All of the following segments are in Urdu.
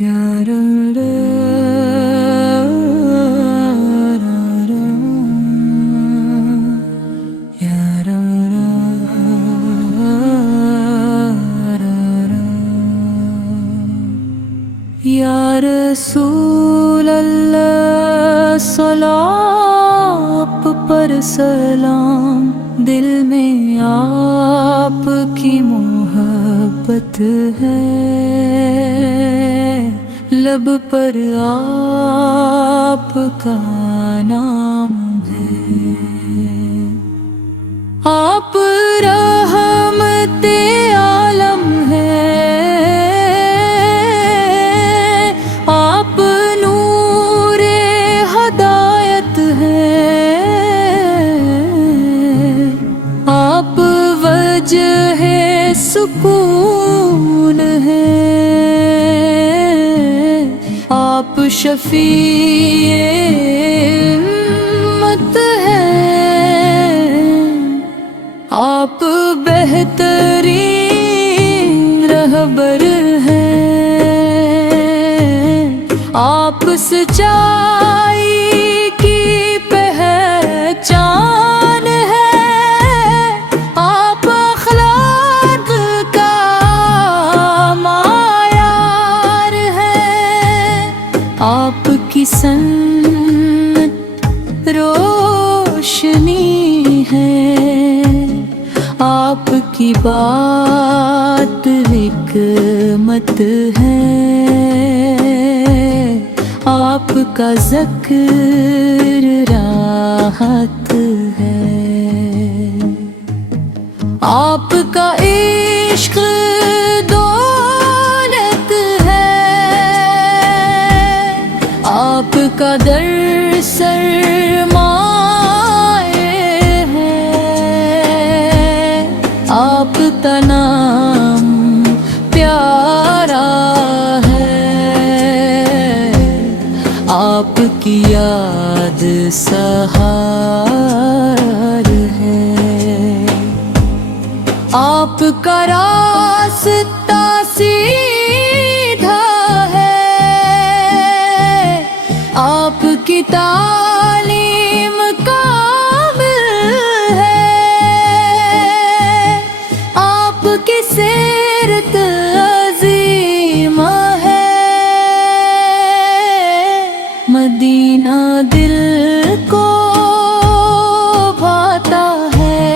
یا رسول اللہ صلاة آپ پر سلام، دل میں آپ کی محبت ہے، لب پر آپ کا نام ہے۔ آپ رحمت عالم ہے، آپ نور ہدایت ہے، آپ وجہ سکون ہے، آپ شفیع امت ہیں، آپ بہترین رہبر ہیں، آپ سچائی کی پہچان ہے، آپ اخلاق کا معیار ہے، آپ کی سنت روشنی ہے، آپ کی بات حکمت ہے، آپ کا ذکر راحت ہے، آپ کا عشق دولت ہے، آپ کا در سرمایہ ہے، آپ کا نام پیارا ہے، آپ کی یاد سحار ہے، آپ کا راستہ سیدھا ہے، آپ کی تعلیم کامل ہے، آپ کی سیرت عظیمہ ہے، مدینہ دل کو بھاتا ہے،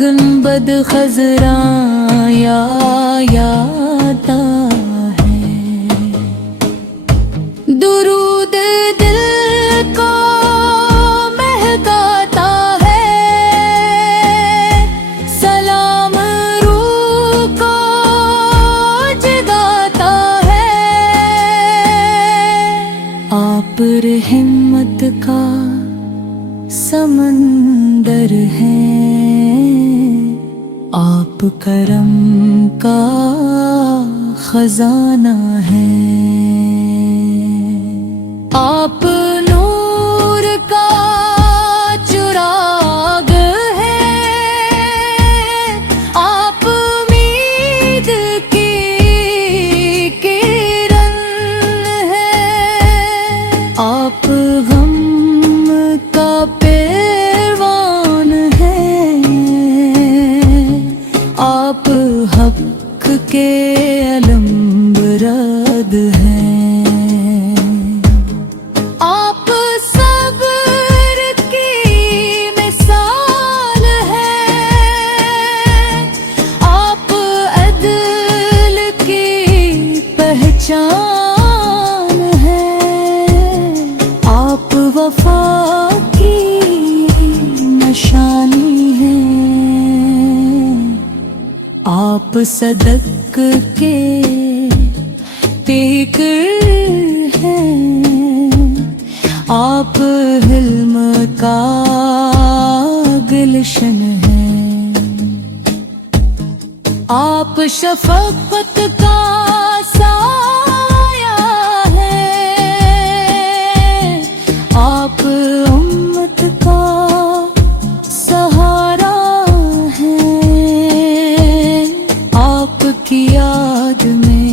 گنبد خضراں یاد ہے، درود دل کو مہکاتا ہے، سلام روح کو جگاتا ہے، آپ رحمت کا سمندر ہیں، آپ کرم کا خزانہ ہے، آپ نور کا چراغ ہیں، آپ امید کی کرن ہیں، آپ غم کا پیروان ہیں، آپ حق کے علمبرد ہیں، آپ صبر کی مثال ہیں، آپ عدل کی پہچان ہیں، آپ وفا کی نشانی ہیں، آپ صدق کے پیکر ہیں، آپ حلم کا گلشن ہیں، آپ شفقت کا سایہ ہیں، آپ امت کا سہارا ہیں، آپ کی یاد میں